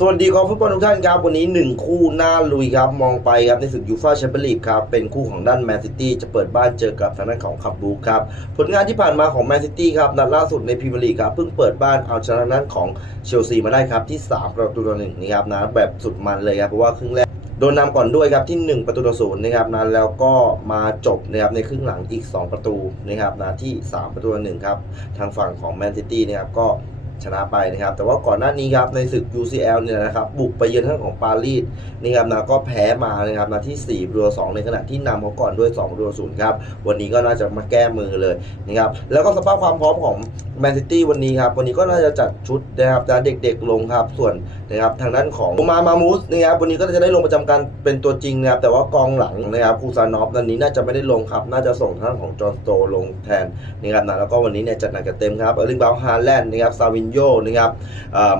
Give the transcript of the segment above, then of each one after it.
สวัสดีครับฟุตบอลทุกท่านครับ วันนี้ 1 คู่หน้าลุยครับ มองไปครับในศึกยูฟ่าแชมเปี้ยนลีกครับ เป็นคู่ของด้านแมนซิตี้จะเปิดบ้านเจอกับทางด้านของคับบูครับ ผลงานที่ผ่านมาของแมนซิตี้ครับ นัดล่าสุดในพรีเมียร์ลีกครับ เพิ่งเปิดบ้านเอาชนะทางด้านของเชลซีมาได้ครับ ที่ 3 ประตูต่อหนึ่งนะครับนะแบบสุดมันเลยครับ เพราะว่าครึ่งแรกโดนนำก่อนด้วยครับที่ 1 ประตูต่อศูนย์นะครับนะแล้วก็มาจบนะครับในครึ่งหลังอีก 2 ประตูนะครับนะที่ 3 ประตูต่อหนึ่งครับทางฝั่งของแมนซิตี้นะครับก็ ชนะไปนะครับ แต่ว่าก่อนหน้านี้ครับในศึก UCL เนี่ยนะครับบุกไปเยือนทางด้านของปารีสนะครับนะก็แพ้มานะครับนะที่4ระตูต่อสองในขณะที่นำเขาก่อนด้วย2ระตูต่อศูนย์ครับวันนี้ก็น่าจะมาแก้มือเลยนะครับแล้วก็สภาพความพร้อมของแมนซิตี้วันนี้ครับวันนี้ก็น่าจะจัดชุดนะครับจะเด็กๆลงครับส่วนนะครับทางด้านของโอมามามูสนะครับวันนี้ก็จะได้ลงประจำการเป็นตัวจริงนะครับแต่ว่ากองหลังนะครับคูซานอฟนันนี้น่าจะไม่ได้ลงครับน่าจะส่งทางด้านของจอห์นสโตลงแทนนะครับนะแล้วก็วันนี้เนี่ยจัดหนักกันเต็มครับเอลิงบาวน์ฮาแลนด์นะครับซาวินโยนะครับ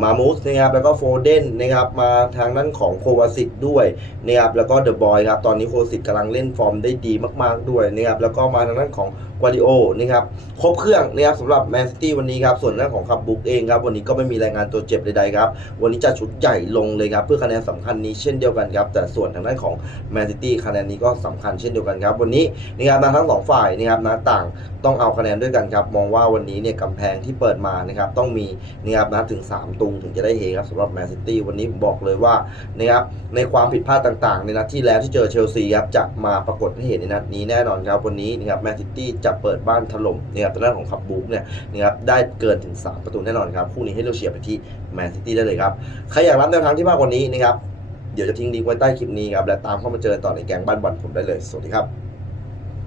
มามูสนะครับแล้วก็โฟเดนนะครับมาทางด้านของโควาซิตด้วยนะครับแล้วก็เดอะบอยครับตอนนี้โควาซิตกำลังเล่นฟอร์มได้ดีมาก ๆด้วยนะครับแล้วก็มาทางด้านของกวาดิโอนะครับครบเครื่องนะครับสำหรับแมนซิตี้วันนี้ครับส่วนเรื่องของคับบุกเองครับวันนี้ก็ไม่มีรายงานตัวเจ็บใดๆครับวันนี้จะชุดใหญ่ลงเลยครับเพื่อคะแนนสำคัญนี้เช่นเดียวกันครับแต่ส่วนทางด้านของแมนซิตี้คะแนนนี้ก็สำคัญเช่นเดียวกันครับวันนี้นะครับนะทั้งสองฝ่ายนะครับนะต่างต้องเอาคะแนนด้วยกันครับมองว่าวันนี้เนี่ยกำแพงที่เปิดมานะครับต้องมีนะครับนะถึง 3 ตุงถึงจะได้เฮครับสำหรับแมนซิตี้วันนี้ผมบอกเลยว่านะครับในความผิดพลาดต่างๆ ในนัดที่แล้วที่เจอเชลซีครับจะมาปรากฏให้เห็นในนัดนี้แน่นอนครับวันนี้นะครับแมนซิตี้จะเปิดบ้านถล่มนะครับทางด้านของคับบุ๊กเนี่ยนะครับได้เกินถึง 3 ประตูแน่นอนครับคู่นี้ให้เราเชียร์ไปที่แมนซิตี้ได้เลยครับใครอยากรับแนวทางที่มากกว่านี้นะครับเดี๋ยวจะทิ้งลิงก์ไว้ใต้คลิปนี้ครับและตามเข้ามาเจอต่อในแกงบ้านบอลผมได้เลยสวัสดีครับ